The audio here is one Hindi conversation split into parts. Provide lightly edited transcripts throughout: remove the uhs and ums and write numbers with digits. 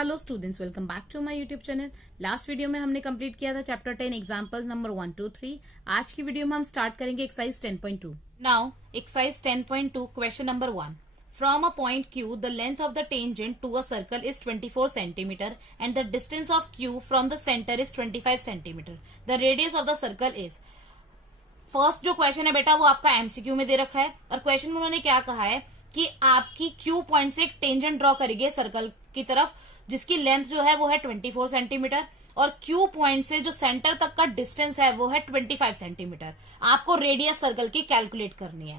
Hello students, welcome back to my YouTube channel. Last video में हमने कंप्लीट किया था चैप्टर 10 एग्जांपल्स नंबर 1 2 3। आज की वीडियो में हम स्टार्ट करेंगे exercise 10.2। Now exercise 10.2 question number 1। From a point Q, the length of the tangent to a circle is 24 centimeter and the distance of Q from the center is 25 centimeter. The radius of the circle is। First जो क्वेश्चन है बेटा वो आपका एमसीक्यू में दे रखा है और क्वेश्चन में उन्होंने क्या कहा है कि आपकी क्यू पॉइंट से एक टेंजेंट ड्रॉ करेंगे सर्कल की तरफ जिसकी लेंथ जो है वो है 24 सेंटीमीटर और क्यू पॉइंट से जो सेंटर तक का डिस्टेंस है वो है 25 सेंटीमीटर। आपको रेडियस सर्कल की कैलकुलेट करनी है।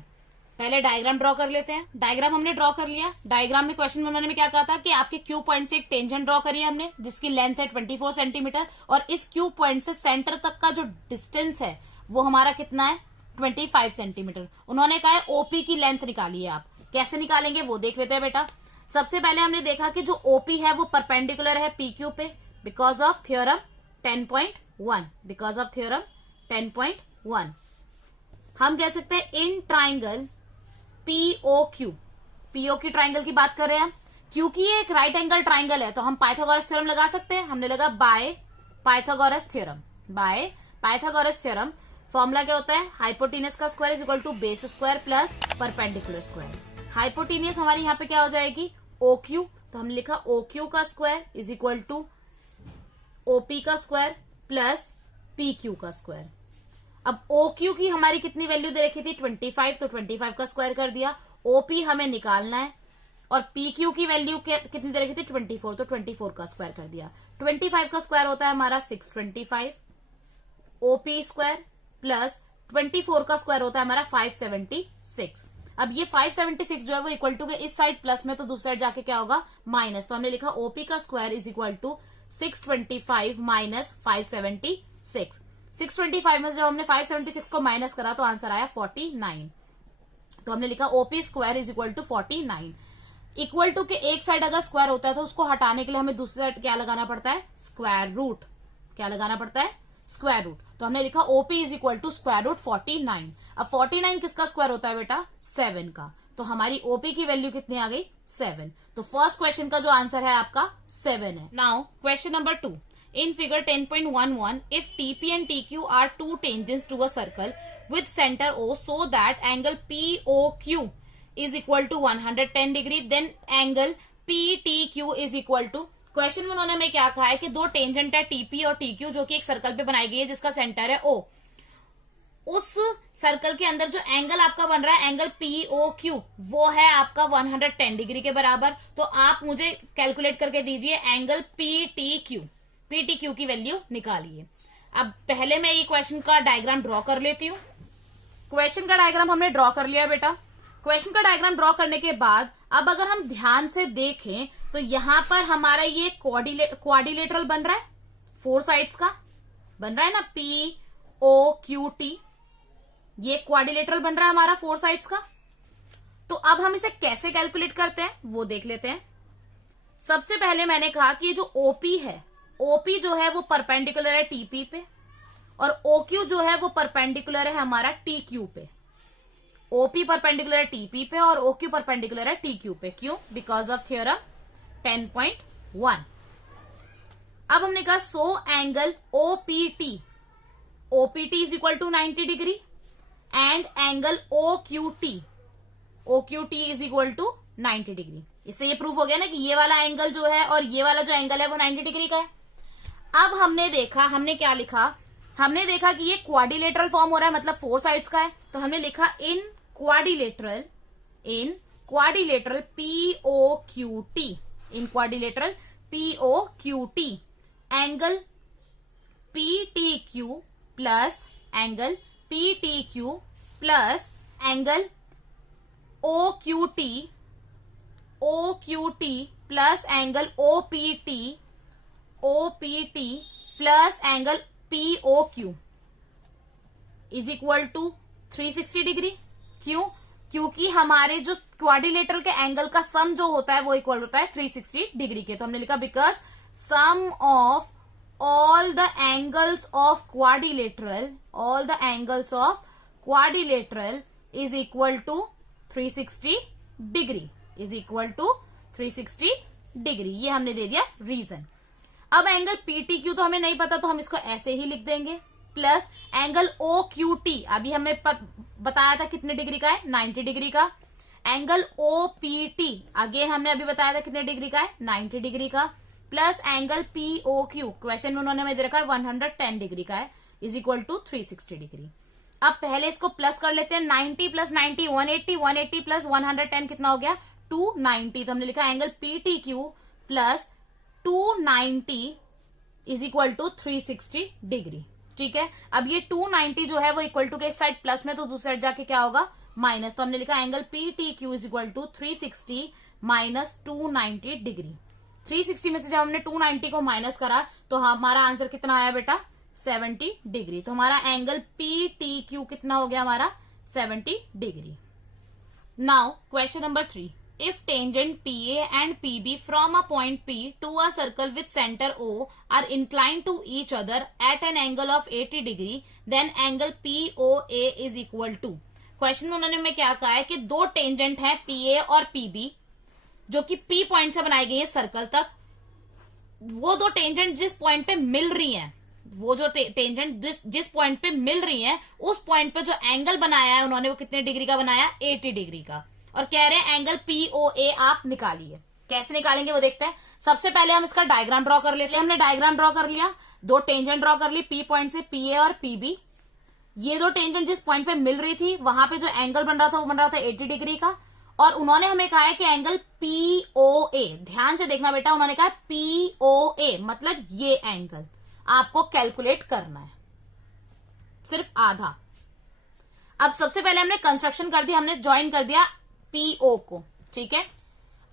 पहले डायग्राम ड्रॉ कर लेते हैं। डायग्राम हमने ड्रॉ कर लिया। डायग्राम में क्वेश्चन में उन्होंने क्या कहा था कि आपके क्यू पॉइंट से एक टेंजेंट ड्रॉ करी हमने जिसकी लेंथ है 24 सेंटीमीटर और इस क्यू पॉइंट से सेंटर तक का जो डिस्टेंस है वो हमारा कितना है 25 सेंटीमीटर। उन्होंने कहा है ओपी की लेंथ निकालिए। आप कैसे निकालेंगे वो देख लेते हैं बेटा। सबसे पहले हमने देखा कि जो ओपी है वो परपेंडिकुलर है पी क्यू पे because of theorem 10.1। Because of theorem 10.1 हम कह सकते हैं इन ट्राइंगल पीओक्यू। पीओक्यू ट्राइंगल की बात कर रहे हैं क्योंकि ये एक राइट एंगल ट्राइंगल है तो हम पाइथागोरस थ्योरम लगा सकते हैं। हमने लगा by Pythagoras theorem. By Pythagoras theorem formula क्या होता है हाइपोटेनस का square is equal to base square plus perpendicular square. Hypotenuse हमारी यहाँ पे क्या हो जाएगी ओक्यू, तो हमने लिखा ओक्यू का square is equal to OP का स्क्वायर प्लस पी क्यू का स्क्वायर। अब OQ की हमारी कितनी वैल्यू दे रखी थी 25, तो 25 का स्क्वायर कर दिया। OP हमें निकालना है और PQ की वैल्यू कितनी दे रखी थी 24, तो 24 का स्क्वायर कर दिया। 25 का स्क्वायर होता है हमारा 625 OP स्क्वायर प्लस 24 का स्क्वायर होता है हमारा 576। अब ये 576 जो है वो इक्वल टू के इस साइड प्लस में तो दूसरी साइड जाके क्या होगा माइनस, तो हमने लिखा OP का square is equal to 625 minus 576। 625 में जब हमने 576 को माइनस करा तो आंसर आया 49। तो हमने लिखा OP square is equal to 49। Equal to के एक साइड अगर स्क्वायर होता है तो उसको हटाने के लिए हमें दूसरी साइड क्या लगाना पड़ता है स्क्वायर रूट। क्या लगाना पड़ता है स्क्वायर रूट। तो हमने लिखा OP is equal to square root 49। अब 49 किसका स्क्वायर होता है बेटा 7 का, तो हमारी ओपी की वैल्यू कितनी आ गई 7। तो फर्स्ट क्वेश्चन का जो आंसर है आपका 7 है। Now question number 2। In figure 10.11, if TP and TQ are two tangents to a circle with center O so that angle POQ is equal to 110 degree, then angle PTQ is equal to। Question में उन्होंने हमें क्या कहा है कि दो टेंजेंट है TP और TQ जो कि एक सर्कल पे बनाई गई है जिसका सेंटर है O। उस सर्कल के अंदर जो एंगल आपका बन रहा है एंगल POQ वो है आपका 110 डिग्री के बराबर। तो आप मुझे कैलकुलेट करके दीजिए एंगल PTQ। PTQ की वैल्यू निकालिए। अब पहले मैं ये क्वेश्चन का डायग्राम ड्रॉ कर लेती हूँ। क्वेश्चन का डायग्राम हमने ड्रॉ कर लिया बेटा। क्वेश्चन का डायग्राम ड्रॉ करने के बाद अब अगर हम ध्यान से देखें तो यहां पर हमारा ये क्वाड्रिलेटरल बन रहा है, 4 साइड्स का बन रहा है ना POQT। ये क्वाड्रिलेटरल बन रहा है हमारा 4 साइड्स का। तो अब हम इसे कैसे कैलकुलेट करते हैं वो देख लेते हैं। सबसे पहले मैंने कहा कि जो OP है OP जो है वो परपेंडिकुलर है TP पे और OQ जो है वो परपेंडिकुलर है हमारा TQ पे। OP परपेंडिकुलर है TP पे और OQ परपेंडिकुलर है TQ पे। क्यों? Because of theorem 10.1। अब हमने कहा so angle OPT is equal to 90 degree and angle OQT is equal to 90 degree. इससे ये प्रूफ हो गया ना कि ये वाला एंगल जो है और ये वाला जो एंगल है वो 90 डिग्री का है। अब हमने देखा, हमने क्या लिखा, हमने देखा कि ये क्वाड्रिलेटरल फॉर्म हो रहा है मतलब 4 साइड्स का है। तो हमने लिखा in quadrilateral POQT, in quadrilateral POQT angle PTQ plus angle PTQ plus angle OQT plus angle OPT plus angle POQ is equal to 360 degree. क्यों? क्योंकि हमारे जो क्वाड्रिलेटरल के एंगल का सम जो होता है वो इक्वल होता है 360 डिग्री के। तो हमने लिखा because sum of all the angles of quadrilateral is equal to 360 degree. Degree. ये हमने दे दिया रीजन। अब एंगल PTQ तो हमें नहीं पता, तो हम इसको ऐसे ही लिख देंगे, प्लस एंगल OQT अभी हमें बताया था कितने डिग्री का है, 90 डिग्री का। एंगल OPT अगेन हमने अभी बताया था कितने डिग्री का है, 90 डिग्री का, प्लस एंगल POQ क्वेश्चन में उन्होंने हमें दे रखा है 110 डिग्री का है, इज इक्वल टू 360 डिग्री। अब पहले इसको प्लस कर लेते हैं, 90 प्लस 90 180, 180 प्लस 110 कितना हो गया, 290। तो हमने लिखा angle PTQ plus 290 is equal to 360 degree. ठीक है, अब ये 290 जो है वो इक्वल टू के इस साइड प्लस में, तो दूसरी साइड जाके क्या होगा, माइनस। तो हमने लिखा angle PTQ is equal to 360 minus 290 degree. 360 में से जब हमने 290 को माइनस करा तो हमारा आंसर कितना आया बेटा, 70 डिग्री। तो हमारा एंगल PTQ कितना हो गया हमारा, 70 degree. Now question number 3, if tangent PA and PB from a point P to a circle with center O are inclined to each other at an angle of 80 degree, then angle POA is equal to। Question में उन्होंने हमें क्या कहा है कि दो टेंजेंट है PA और PB जो कि P पॉइंट से बनाई गई है सर्कल तक। वो दो टेंजेंट जिस पॉइंट पे मिल रही हैं, वो जो टेंजेंट जिस पॉइंट पे मिल रही हैं, उस पॉइंट पे जो एंगल बनाया है उन्होंने वो कितने डिग्री का बनाया, 80 डिग्री का। और कह रहे हैं एंगल POA आप निकालिए। कैसे निकालेंगे वो देखते हैं। सबसे पहले हम इसका डायग्राम ड्रॉ कर लेते हैं। हमने डायग्राम ड्रॉ कर लिया, दो टेंजेंट ड्रॉ कर ली P पॉइंट से, PA और PB। ये दो टेंजेंट जिस पॉइंट पे मिल रही थी वहां पे जो एंगल बन रहा था वो बन रहा था 80 डिग्री का। और उन्होंने हमें कहा है कि एंगल POA, ध्यान से देखना बेटा, उन्होंने कहा POA मतलब ये एंगल आपको कैलकुलेट करना है, सिर्फ आधा। अब सबसे पहले हमने कंस्ट्रक्शन कर दिया, हमने ज्वाइन कर दिया PO को। ठीक है,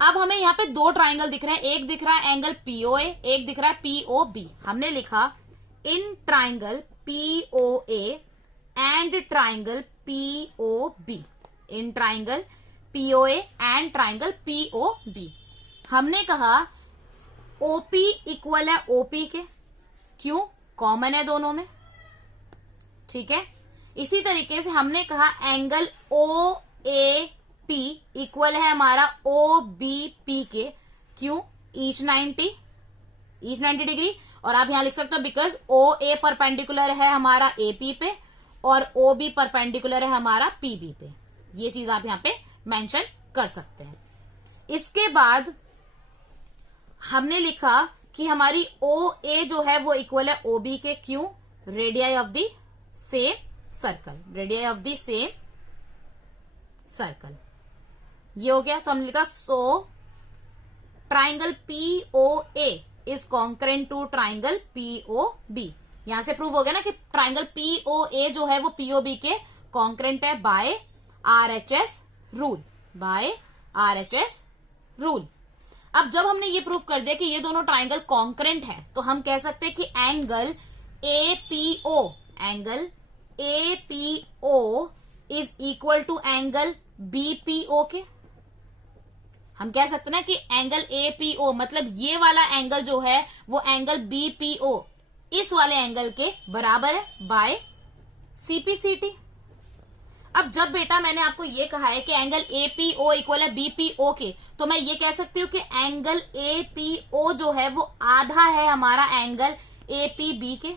अब हमें यहाँ पे दो ट्राइंगल दिख रहे हैं, एक दिख रहा है एंगल POA, एक दिख रहा है POB। हमने लिखा in triangle POA and triangle POB, in triangle POA and triangle POB। हमने कहा OP इक्वल है OP के, क्यों, कॉमन है दोनों में। ठीक है, इसी तरीके से हमने कहा एंगल OAP इक्वल है हमारा OBP के, क्यों, ईच 90 डिग्री। और आप यहां लिख सकते हो बिकॉज OA परपेंडिकुलर है हमारा AP पे और OB परपेंडिकुलर है हमारा PB पे। ये चीज आप यहां पे मेंशन कर सकते हैं। इसके बाद हमने लिखा कि हमारी OA जो है वो इक्वल है OB के, क्यों, radii of the same circle, radii of the same circle. ये हो गया। तो हमने लिखा so triangle POA is concurrent to triangle POB। यहां से प्रूव हो गया ना कि ट्राइंगल POA जो है वो POB के कॉन्करेंट है by RHS rule, by RHS rule. अब जब हमने ये प्रूव कर दिया कि ये दोनों ट्राइंगल कॉन्करेंट है, तो हम कह सकते हैं कि angle APO is equal to angle BPO के। हम कह सकते ना कि एंगल APO मतलब ये वाला एंगल जो है वो एंगल BPO इस वाले एंगल के बराबर है बाय CPCT। अब जब बेटा मैंने आपको ये कहा है कि एंगल APO इक्वल है BPO के, तो मैं ये कह सकती हूँ कि एंगल APO जो है वो आधा है हमारा एंगल APB के।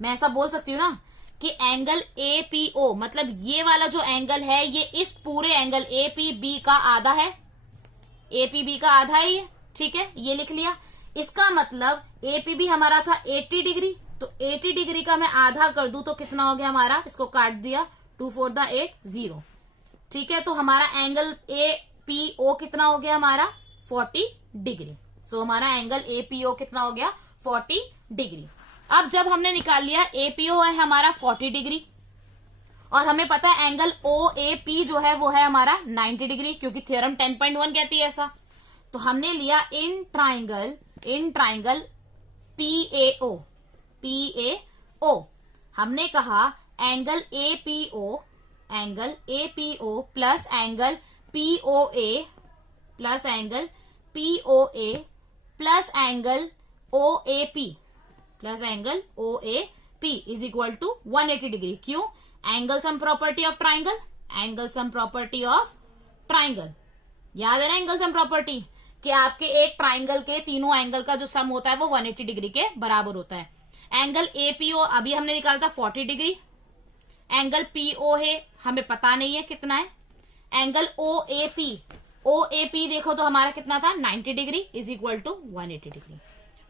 मैं ऐसा बोल सकती हूँ ना कि एंगल APO मतलब ये वाला जो एंगल है ये इस पूरे एंगल APB का आधा है, APB का आधा है ये। ठीक है, ये लिख लिया। इसका मतलब APB हमारा था 80 डिग्री, तो 80 डिग्री का मैं आधा कर दूं तो कितना हो गया हमारा, इसको काट दिया, 2 4 8 0। ठीक है, तो हमारा एंगल APO कितना हो गया हमारा, 40 डिग्री। सो हमारा एंगल APO कितना हो गया, 40 डिग्री। अब जब हमने निकाल लिया APO है हमारा 40 डिग्री और हमें पता है एंगल OAP जो है वो है हमारा 90 डिग्री, क्योंकि थ्योरम 10.1 कहती है ऐसा। तो हमने लिया इन ट्राइंगल PAO हमने कहा angle APO plus angle POA plus angle POA plus angle OAP is equal to 180 degree. क्यों, angle sum property of triangle, याद है ना एंगल सम प्रॉपर्टी कि आपके एक ट्राइंगल के तीनों एंगल का जो सम होता है वो 180 डिग्री के बराबर होता है। एंगल एपीओ अभी हमने निकाला था 40 डिग्री। एंगल पीओ है हमें पता नहीं है कितना है। एंगल ओएपी देखो तो हमारा कितना था 90 degree is equal to 180 degree.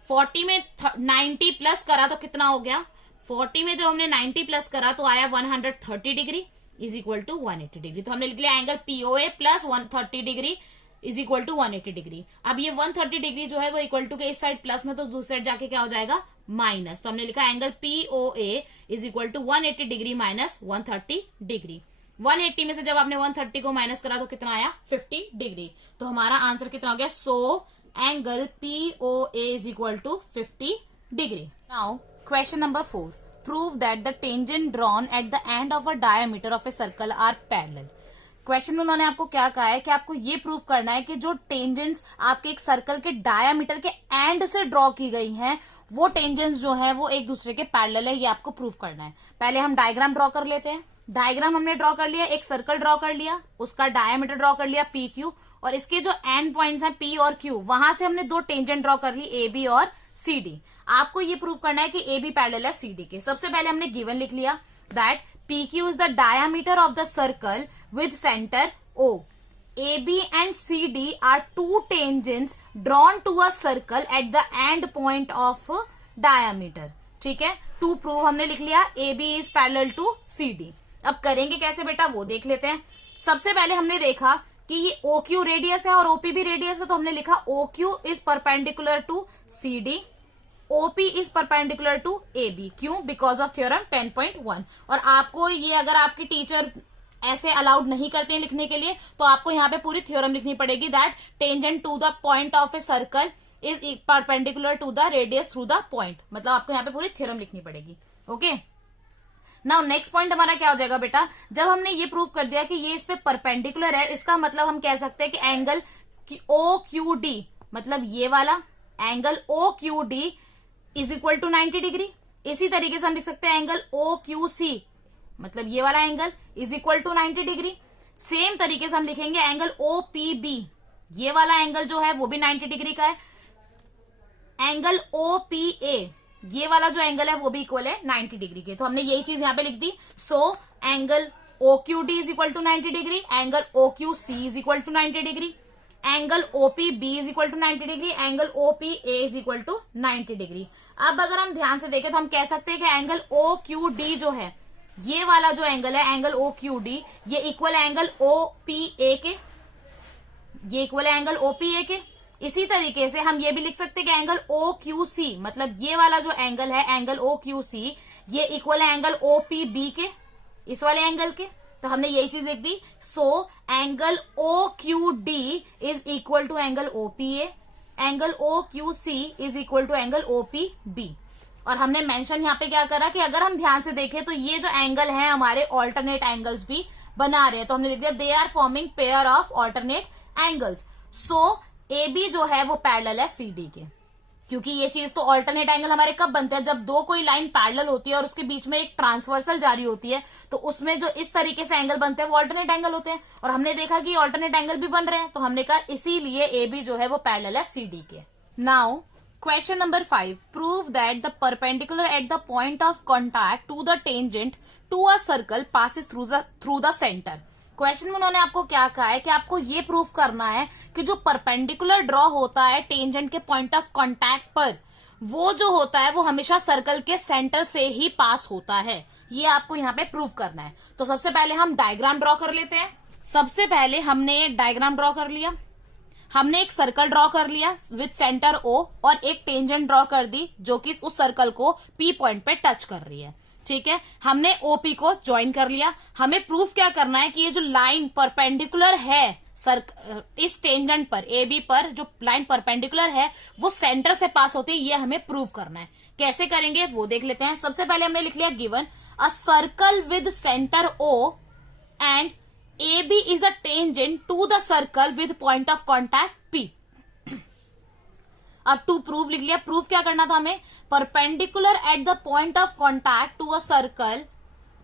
40 में 90 प्लस करा तो कितना हो गया, 40 में जब हमने 90 प्लस करा तो आया 130 degree is equal to 180 degree. तो हमने लिख लिया angle POA plus 130 degree is equal to 180 degree. अब ये 130 डिग्री जो है वो इक्वल टू के इस साइड प्लस में तो दूसरी साइड जाके क्या हो जाएगा माइनस। तो हमने लिखा angle POA is equal to 180 degree minus 130 degree. 180 में से जब आपने 130 को माइनस करा तो कितना आया 50 डिग्री। तो हमारा आंसर कितना हो गया, so angle POA is equal to 50 degree. Now question number 4, prove that the tangent drawn at the end of a diameter of a circle are parallel. क्वेश्चन में उन्होंने आपको क्या कहा है कि आपको ये प्रूव करना है कि जो टेंजेंट्स आपके एक सर्कल के डायामीटर के एंड से ड्रॉ की गई हैं वो टेंजेंट्स जो है वो एक दूसरे के पैरेलल है, ये आपको प्रूव करना है। पहले हम डायग्राम ड्रॉ कर लेते हैं। डायग्राम हमने ड्रॉ कर लिया, एक सर्कल ड्रॉ कर लिया, उसका डायामीटर ड्रॉ कर लिया पी क्यू, और इसके जो एंड पॉइंट्स हैं पी और क्यू वहां से हमने दो टेंजेंट ड्रॉ कर ली ए बी और सी डी। आपको ये प्रूव करना है कि ए बी पैरेलल है सी डी के। सबसे पहले हमने गिवन लिख लिया that P Q is the diameter of the circle with center O. AB and CD are two tangents drawn to a circle at the end point of diameter. ठीक है, to prove हमने लिख लिया AB is parallel to CD। अब करेंगे कैसे बेटा वो देख लेते हैं। सबसे पहले हमने देखा कि ये OQ रेडियस है और OP भी रेडियस है, तो हमने लिखा OQ is perpendicular to CD, OP is perpendicular to AB। क्यों? Because of theorem 10.1। और आपको ये अगर आपकी टीचर ऐसे अलाउड नहीं करते हैं लिखने के लिए तो आपको यहाँ पे पूरी थ्योरम लिखनी पड़ेगी that tangent to the point of a circle is perpendicular to the radius through the point. मतलब आपको यहाँ पे पूरी थ्योरम लिखनी पड़ेगी। ओके, नाउ नेक्स्ट पॉइंट हमारा क्या हो जाएगा बेटा, जब हमने ये प्रूव कर दिया कि ये इस पे परपेंडिकुलर है, इसका मतलब हम कह सकते हैं कि एंगल ओ क्यू डी, मतलब ये वाला angle O Q D is equal to 90 degree. इसी तरीके से हम लिख सकते हैं एंगल ओ क्यू सी, मतलब ये वाला angle is equal to 90 degree. Same तरीके से हम लिखेंगे एंगल ओ पी बी, ये वाला एंगल जो है वो भी 90 डिग्री का है। एंगल ओ पी ए, ये वाला जो एंगल है वो भी इक्वल है 90 डिग्री के। तो हमने यही चीज यहां पे लिख दी। So angle O Q D is equal to 90 degree, angle O Q C is equal to 90 degree, angle OP B is equal to 90 degree, angle OP A is equal to 90 degree. अब अगर हम ध्यान से देखें तो हम कह सकते हैं कि एंगल ओ क्यू डी जो है, ये वाला जो एंगल है एंगल ओ क्यू डी, ये इक्वल है एंगल ओ पी ए के, ये इक्वल है एंगल ओ पी ए के। इसी तरीके से हम ये भी लिख सकते हैं कि एंगल ओ क्यू सी, मतलब ये वाला जो एंगल है एंगल ओ क्यू सी, ये इक्वल है एंगल ओ पी बी के, इस वाले एंगल के। तो हमने यही चीज लिख दी। So angle O Q D is equal to angle O P A, angle O Q C is equal to angle O P B. और हमने मेंशन यहाँ पे क्या करा कि अगर हम ध्यान से देखें तो ये जो एंगल है हमारे ऑल्टरनेट एंगल्स भी बना रहे हैं। तो हमने लिख दिया they are forming pair of alternate angles. So A B जो है वो पैरेलल है सी डी के, क्योंकि ये चीज तो ऑल्टरनेट एंगल हमारे कब बनते हैं, जब दो कोई लाइन पैरेलल होती है और उसके बीच में एक ट्रांसवर्सल जारी होती है, तो उसमें जो इस तरीके से एंगल बनते हैं वो ऑल्टरनेट एंगल होते हैं। और हमने देखा कि ऑल्टरनेट एंगल भी बन रहे हैं, तो हमने कहा इसीलिए ए बी जो है वो पैरेलल है सी डी के। Now Question number 5. Prove that the perpendicular at the point of contact to the tangent to a circle passes through the center. Question में उन्होंने आपको क्या कहा है कि आपको ये प्रूव करना है कि जो परपेंडिकुलर ड्रॉ होता है टेंजेंट के पॉइंट ऑफ कांटेक्ट पर, वो जो होता है वो हमेशा सर्कल के सेंटर से ही पास होता है। ये आपको यहाँ पे प्रूव करना है। तो सबसे पहले हम डायग्राम ड्रॉ कर लेते हैं। सबसे पहले हमने डायग्राम ड्रॉ कर लिया, हमने एक सर्कल ड्रॉ कर लिया विद सेंटर ओ और एक टेंजेंट ड्रॉ कर दी जो कि उस सर्कल को पी पॉइंट पे टच कर रही है। ठीक है, हमने ओपी को ज्वाइन कर लिया। हमें प्रूफ क्या करना है कि ये जो लाइन परपेंडिकुलर है इस टेंजेंट पर ए बी पर, जो लाइन परपेंडिकुलर है वो सेंटर से पास होती है, ये हमें प्रूव करना है। कैसे करेंगे वो देख लेते हैं। सबसे पहले हमने लिख लिया given a circle with centre O and AB is a tangent to the circle with point of contact P। अब टू प्रूव लिख लिया। प्रूफ क्या करना था हमें, perpendicular at the point of contact to a circle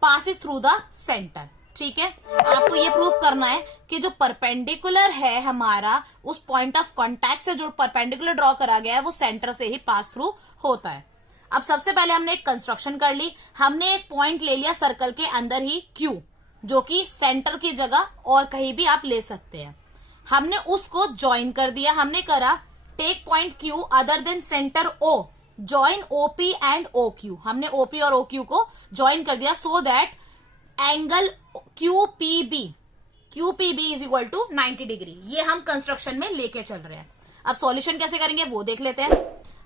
passes through the centre. ठीक है, आपको ये प्रूफ करना है कि जो परपेंडिकुलर है हमारा उस पॉइंट ऑफ कांटेक्ट से जो परपेंडिकुलर ड्रॉ करा गया है वो सेंटर से ही पास थ्रू होता है। अब सबसे पहले हमने एक कंस्ट्रक्शन कर ली, हमने एक पॉइंट ले लिया सर्कल के अंदर ही Q, जो कि सेंटर की जगह और कहीं भी आप ले सकते हैं। हमने उसको ज्वाइन कर दिया, हमने करा take point Q other than centre O, join OP and OQ। हमने OP और OQ को ज्वाइन कर दिया so that angle QPB is equal to 90 degree. ये हम कंस्ट्रक्शन में लेके चल रहे हैं। अब सॉल्यूशन कैसे करेंगे वो देख लेते हैं।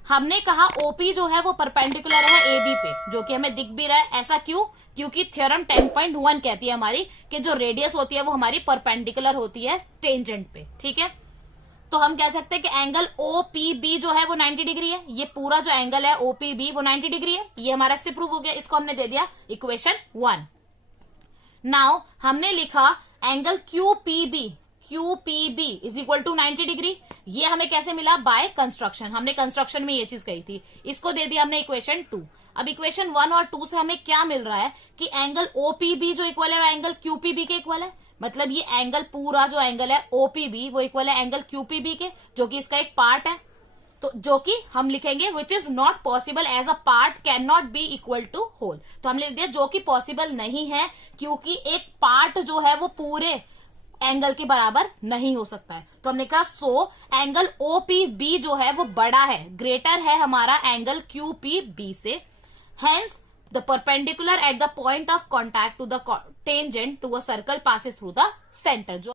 हमने कहा OP जो है वो परपेंडिकुलर है AB पे, जो कि हमें दिख भी रहा है। ऐसा क्यों? क्योंकि थ्योरम 10.1 कहती है हमारी कि जो रेडियस होती है वो हमारी परपेंडिकुलर होती है टेंजेंट पे। ठीक है, तो हम कह सकते हैं कि एंगल OPB जो है वो 90 डिग्री है। ये पूरा जो एंगल है OPB वो 90 डिग्री है। ये हमारा इससे प्रूव हो गया, इसको हमने दे दिया इक्वेशन 1। नाउ हमने लिखा angle QPB is equal to 90 degree. ये हमें कैसे मिला? By construction. हमने कंस्ट्रक्शन में ये चीज कही थी, इसको दे दिया हमने इक्वेशन 2। अब इक्वेशन 1 और 2 से हमें क्या मिल रहा है कि एंगल OPB जो इक्वल है वो एंगल QPB के इक्वल है। मतलब ये एंगल पूरा जो एंगल है OPB वो इक्वल है एंगल QPB के, जो कि इसका एक पार्ट है। तो जो कि हम लिखेंगे which is not possible as a part can not be equal to whole. तो हमने लिख दिया जो कि पॉसिबल नहीं है, क्योंकि एक पार्ट जो है वो पूरे एंगल के बराबर नहीं हो सकता है। तो हमने कहा सो एंगल OPB जो है वो बड़ा है, ग्रेटर है हमारा एंगल QPB से। Hence the perpendicular at the point of contact to the tangent to a circle passes through the centre. जो